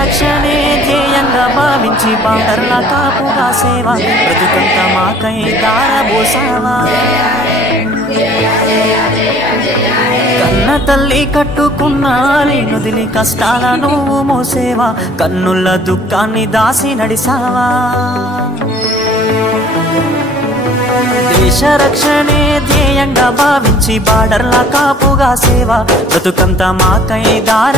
రక్షణే ధ్యేయంగా భావించి బార్డర్ల కాపుగా సేవ బ్రతుకంత మాకై దారబోసావా కన్న తల్లి కట్టుకున్న నేనుదిలి కష్టాల నువ్వు మోసేవా కన్నుల దుఃఖాన్ని దాసి నడిసావా దేశ రక్షణే ధ్యేయంగా భావించి బార్డర్ల కాపుగా సేవ బ్రతుకంత మాకై దార